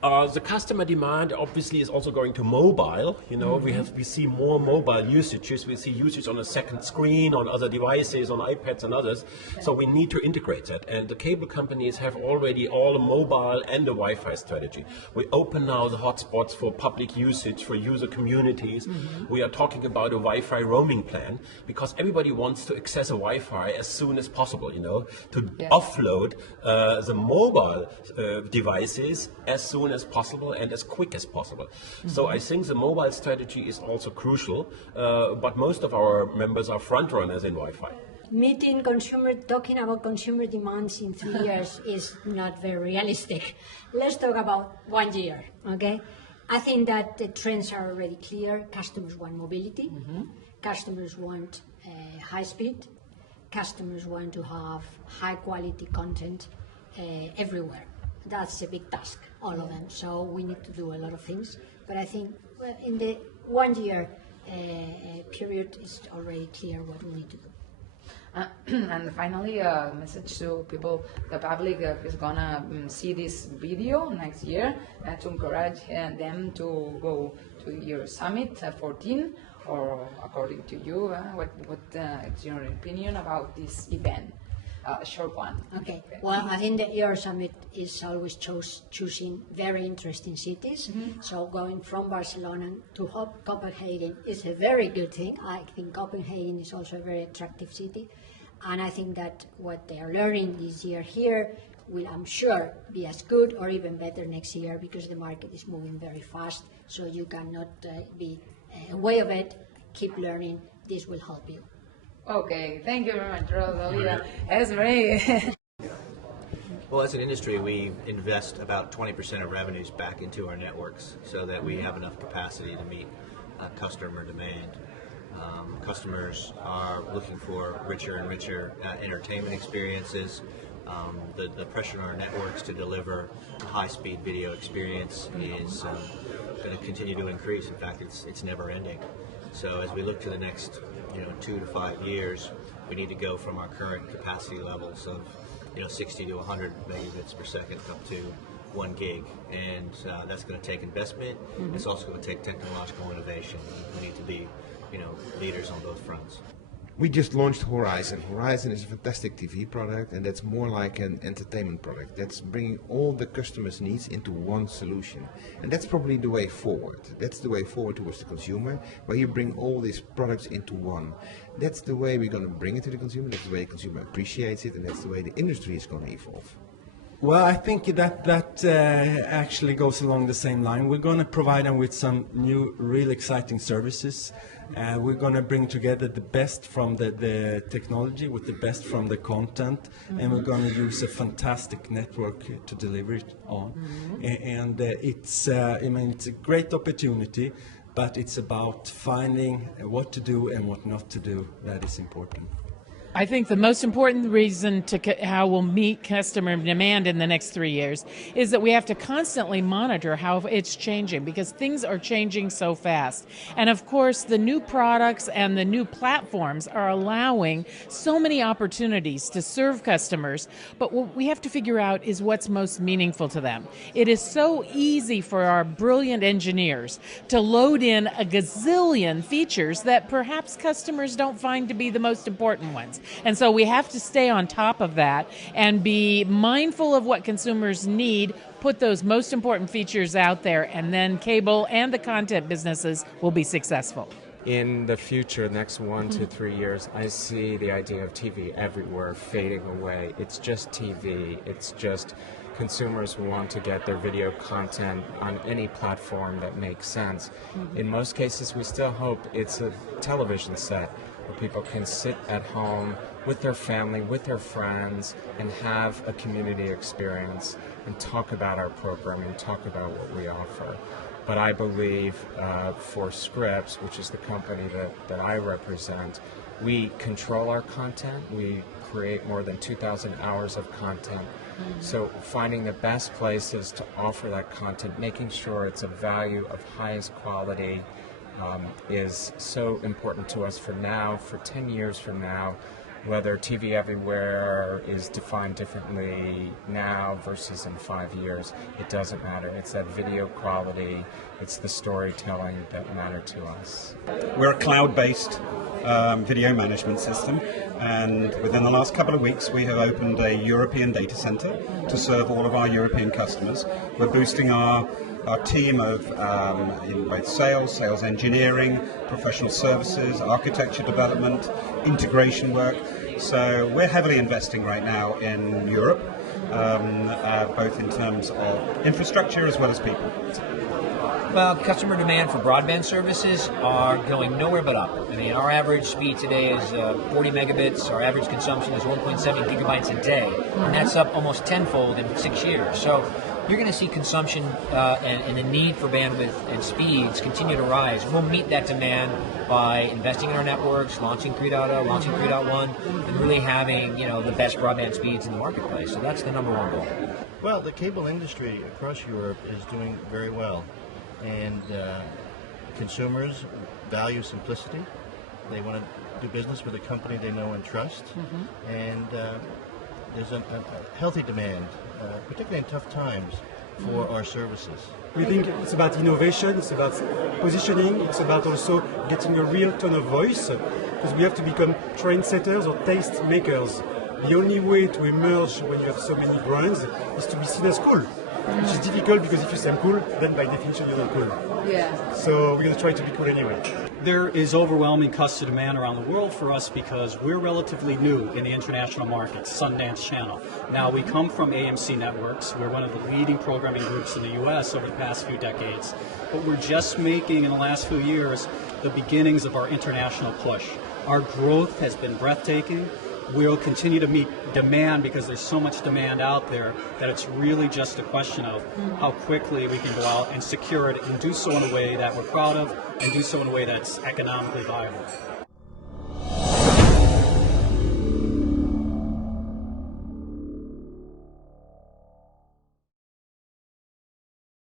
The customer demand obviously is also going to mobile. You know, we see more mobile usages. We see usage on a second screen, on other devices, on iPads and others. So we need to integrate that. And the cable companies have already all a mobile and a Wi-Fi strategy. We open now the hotspots for public usage, for user communities. We are talking about a Wi-Fi roaming plan because everybody wants to access a Wi-Fi as soon as possible. You know, to offload the mobile devices as soon as possible and as quick as possible. So I think the mobile strategy is also crucial, but most of our members are front runners in Wi-Fi. Talking about consumer demands in 3 years is not very realistic. Let's talk about 1 year, okay? I think that the trends are already clear. Customers want mobility, customers want high speed, customers want to have high quality content everywhere. That's a big task, all of them. So we need to do a lot of things. But I think in the 1 year period, it's already clear what we need to do. And finally, a message to people, the public is gonna see this video next year to encourage them to go to EuroSummit'13, or according to you, what is your opinion about this event? Short one. Okay. Well, I think the EuroSummit is always choosing very interesting cities. So going from Barcelona to Copenhagen is a very good thing. I think Copenhagen is also a very attractive city. And I think that what they are learning this year here will, I'm sure, be as good or even better next year because the market is moving very fast. So you cannot be away of it. Keep learning. This will help you. Okay, thank you very much, Rosalía. That's great. Well, as an industry, we invest about 20% of revenues back into our networks so that we have enough capacity to meet customer demand. Customers are looking for richer and richer entertainment experiences. The pressure on our networks to deliver a high-speed video experience is going to continue to increase. In fact, it's never ending. So as we look to the next 2 to 5 years, we need to go from our current capacity levels of 60 to 100 megabits per second up to 1 gig, and that's going to take investment. It's also going to take technological innovation. We need to be leaders on both fronts. We just launched Horizon. Horizon is a fantastic TV product, and that's more like an entertainment product. That's bringing all the customers' needs into one solution. And that's probably the way forward. That's the way forward towards the consumer, where you bring all these products into one. That's the way we're going to bring it to the consumer, that's the way the consumer appreciates it, and that's the way the industry is going to evolve. Well, I think that actually goes along the same line. We're going to provide them with some new, really exciting services. We're going to bring together the best from the technology with the best from the content, and we're going to use a fantastic network to deliver it on. And it's a great opportunity, but it's about finding what to do and what not to do that is important. I think the most important reason to how we'll meet customer demand in the next 3 years is that we have to constantly monitor how it's changing, because things are changing so fast. And of course, the new products and the new platforms are allowing so many opportunities to serve customers, but what we have to figure out is what's most meaningful to them. It is so easy for our brilliant engineers to load in a gazillion features that perhaps customers don't find to be the most important ones. And so we have to stay on top of that and be mindful of what consumers need, put those most important features out there, and then cable and the content businesses will be successful. In the future, next 1 to 3 years, I see the idea of TV everywhere fading away. It's just TV. It's just consumers want to get their video content on any platform that makes sense. In most cases, we still hope it's a television set where people can sit at home with their family, with their friends, and have a community experience and talk about our program and talk about what we offer. But I believe for Scripps, which is the company that I represent, we control our content. We create more than 2,000 hours of content. So finding the best places to offer that content, making sure it's a value of highest quality, is so important to us for now. For 10 years from now, whether TV everywhere is defined differently now versus in 5 years, it doesn't matter. It's that video quality, it's the storytelling that matter to us. We're a cloud-based video management system, and within the last couple of weeks we have opened a European data center to serve all of our European customers. We're boosting our team of in both sales engineering, professional services, architecture development, integration work. So we're heavily investing right now in Europe, both in terms of infrastructure as well as people. Well, customer demand for broadband services are going nowhere but up. I mean, our average speed today is 40 megabits. Our average consumption is 1.7 gigabytes a day, and that's up almost tenfold in 6 years. So you're going to see consumption and the need for bandwidth and speeds continue to rise. We'll meet that demand by investing in our networks, launching 3.0, launching 3.1, and really having the best broadband speeds in the marketplace. So that's the number one goal. Well, the cable industry across Europe is doing very well. And consumers value simplicity. They want to do business with a company they know and trust. And there's a healthy demand, particularly in tough times, for our services. We think it's about innovation, it's about positioning, it's about also getting a real tone of voice, because we have to become trendsetters or taste makers. The only way to emerge when you have so many brands is to be seen as cool. Which is difficult because if you say I'm cool, then by definition you're not cool. Yeah. So we're going to try to be cool anyway. There is overwhelming customer demand around the world for us because we're relatively new in the international markets, Sundance Channel. Now, we come from AMC Networks. We're one of the leading programming groups in the U.S. over the past few decades. But we're just making, in the last few years, the beginnings of our international push. Our growth has been breathtaking. We'll continue to meet demand because there's so much demand out there that it's really just a question of how quickly we can go out and secure it and do so in a way that we're proud of and do so in a way that's economically viable.